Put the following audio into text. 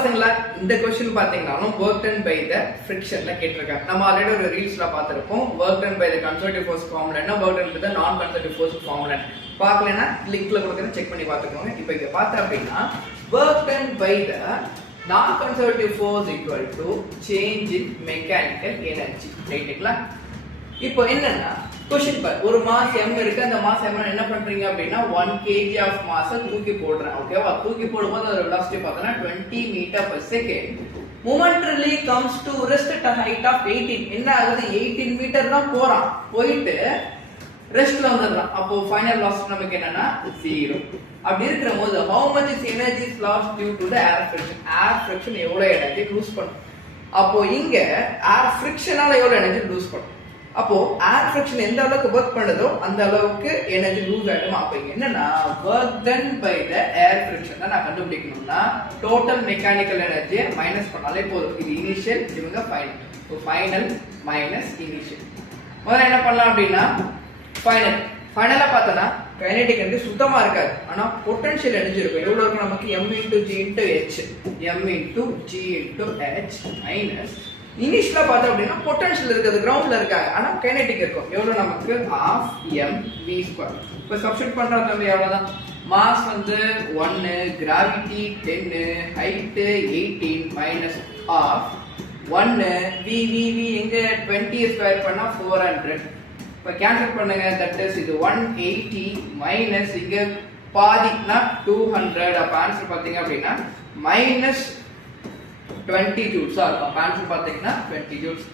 பசங்களா இந்த क्वेश्चन பாத்தீங்கன்னாலும் work done by the frictionல கேட்டிருக்காங்க. நம்ம ஆல்ரெடி ஒரு ரீல்ஸ்ல பார்த்திருப்போம். work done by the conservative force formula என்ன, work done by the non conservative force formula பார்க்கலனா லிங்க்ல கொடுக்கிறேன், செக் பண்ணி பாத்துக்கோங்க. இப்போ இங்க பார்த்தா அப்படினா work done by the non conservative force equal to change in mechanical energy. ரைட்டுங்களா? இப்போ என்னன்னா क्वेश्चन பார், ஒரு மாஸ் m இருக்கு. அந்த மாஸ் m என்ன பண்றீங்க அப்படினா 1 kg ஆஃப் மாஸ் தூக்கி போடுறேன். ஓகேவா? தூக்கி போடும்போது அதோட velocity பார்த்தா 20 metre per second. momentarily comes to rest at a height of 18. என்ன ஆகுது? 18 மீட்டர் தான் போறான். போயிட்டு ரெஸ்ட்ல வந்துடுறான். அப்போ ஃபைனல் velocity நமக்கு என்னன்னா 0. அப்படி இருக்கும்போது how much is energy is lost due to the air friction? air friction எவ்வளவு எனர்ஜி லூஸ் பண்ணும்? அப்போ இங்க air frictionனால எவ்வளவு எனர்ஜி லூஸ் பண்ணும்? அப்போ ஏர் ஃபிரிக்ஷன் எந்த அளவுக்கு வர்க் பண்ணுதோ அந்த அளவுக்கு எனர்ஜி லூஸ் ஆயிடும். அப்ப என்னன்னா work done by the air friction தான் நான் கண்டுபிடிக்கணும்னா டோட்டல் மெக்கானிக்கல் எனர்ஜியை மைனஸ் பண்ணாலே போதும். இது இனிஷியல், இவங்க final. So final minus initial. முதல்ல என்ன பண்ணலாம் அப்படின்னா ஃபைனலா பார்த்தோன்னா கைனடிக் எனர்ஜி சுத்தமா இருக்காது, ஆனா பொட்டன்ஷியல் எனர்ஜி இருக்கும். எவ்வளவு இருக்கும் நமக்கு? m × g × h, m × g × h minus இனிஷியலா பார்த்தோம் அப்படின்னா பொட்டன்ஷியல் இருக்குது, கிரவுண்ட்ல இருக்காங்க, ஆனா கைனடிக் இருக்கும். எவ்வளவு நமக்கு? ½ mv². இப்போ சப்ஸ்டிட் பண்றா தம்பி எவ்வளவுதான்? மாஸ் வந்து 1, கிராவிட்டி 10, ஹைட் 18 மைனஸ் ½ 1 v எங்க 20 ஸ்கொயர் பண்ணா 400. இப்போ கேன்சல் பண்ணுங்க. தட் இஸ் இது 180 மைனஸ் இங்க பாதினா 200. அப்ப ஆன்சர் பாத்தீங்க அப்படின்னா மைனஸ் 20 ஜூல்ஸ் இருக்கும். ஆன்சர் பாத்தீங்கன்னா 20 ஜூல்ஸ்.